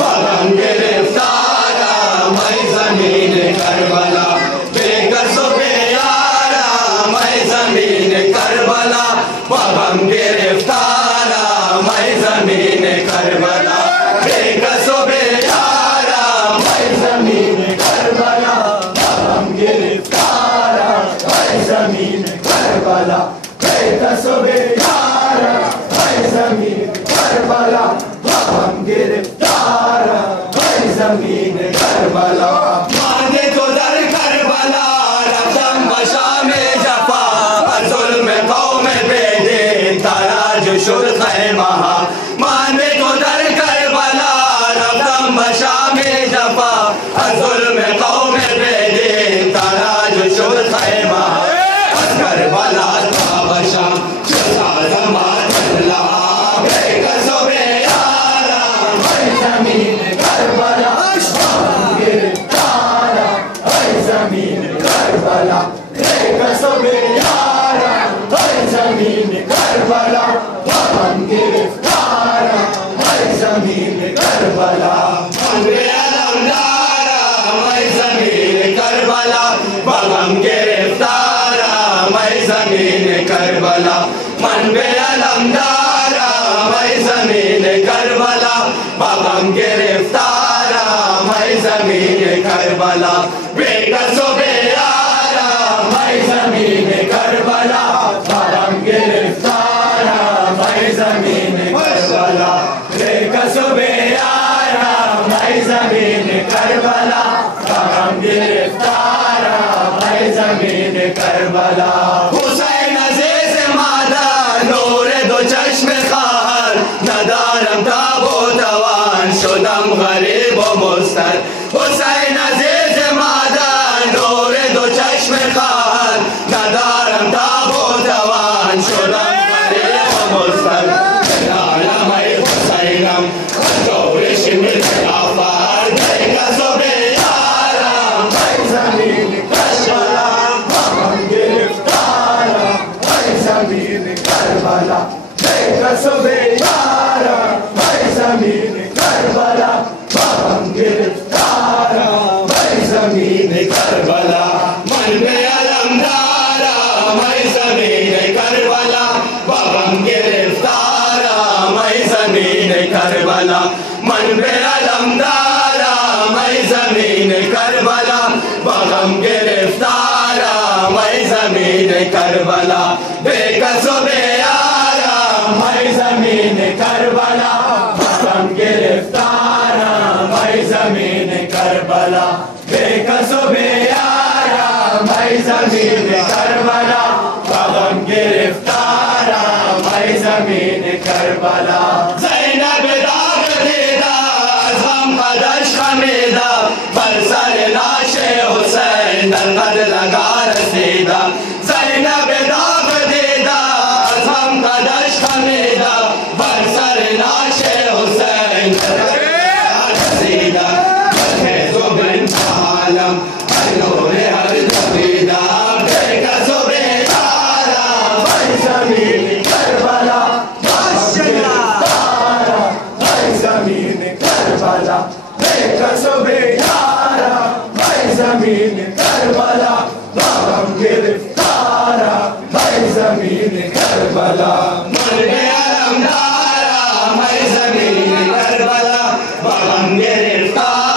Burgman गिरफ्तारा मैं ज़मीन Karbala, बेकसो बेयारा मैं ज़मीन करबला, बगम गिरफ्तारा मैं ज़मीन करबला, बेकसो बेयारा मैं ज़मीन करबला, बगम गिरफ्तारा मैं ज़मीन करबला, बेकसो बेयारा मैं ज़मीन करबला, बगम गिरफ्तारा मैं ज़मीन करबला। मांगे तो दर करबला रब्दम बशा में जफा, जुल्म कौम बेदीन ताराज शुर खैमहा, मांगे तो दर करबला रब्दम बशा में जफा, जुल्म कौम बेदीन ताराज शुर खैमहा, करबला था बशा शुजा जमात ला, बेकसो बेयारा मैं ज़मीन करबला, बगम गिरफ्तारा मैं ज़मीन करबला, बेकसो बेयारा मैं ज़मीन करबला, बगम गिरफ्तारा मैं ज़मीन करबला, मनबे अलमदारा मैं ज़मीन करबला, बगम गिरफ्तारा मैं ज़मीन करबला, मनबे अलमदारा मैं ज़मीन करबला, बगम गिरफ्तारा मैं ज़मीन करबला, बेकसो बेयारा मैं ज़मीन करबला, बगम गिरफ्तारा मैं ज़मीन करबला, बेकसो बेयारा मैं ज़मीन करबला, बगम गिरफ्तारा मैं ज़मीन करबला। हुसैन अज़ीज़ मादा नूर दो चश्म ख़ार, नदारम ताबो तवान शुदम गरीब व मुस्तर, हुसैन अज़ीज़ मादा नूर दो चश्म ख़ार, नदारम ताबो तवान शुदम गरीब व मुस्तर, आलम हुसैनम जोरिश में जाफर, बेकसो बेयारा मैं ज़मीन करबला, बगम गिरफ्तारा मैं ज़मीन करबला, बेकसो बेयारा मैं ज़मीन करबला, बगम गिरफ्तारा मैं ज़मीन करबला, मनबे अलमदारा मैं ज़मीन करबला, बगम गिरफ्तारा मैं ज़मीन करबला, मनबे अलमदारा मैं ज़मीन करबला, बगम गिरफ्तारा मैं ज़मीन करबला, बेकसो बेयारा मैं ज़मीन करबला, बगम गिरफ्तारा मैं ज़मीन करबला, बेकसो बेयारा मैं ज़मीन करबला, बगम गिरफ्तारा मैं ज़मीन करबला। ज़ैनब दाग दीदा अज़म कदश खमीदा, पर सर लाशे हुसैन दरगद लगा रसीदा, ज़ैनब दाग दीदा अज़म कदश खमीदा, पर सर लाशे हुसैन दरगद लगा रसीदा, खेज़ो बिन्त आलम नूर हर तबीदा, बेकसो बेयारा मैं ज़मीन करबला, गिरफ्तारा मैं ज़मीन करबला, बेकसो बेयारा मैं ज़मीन करबला, बगम गिरफ्तारा मैं ज़मीन करबला, मनबे अलमदारा मैं ज़मीन करबला, बगम गिरफ्तारा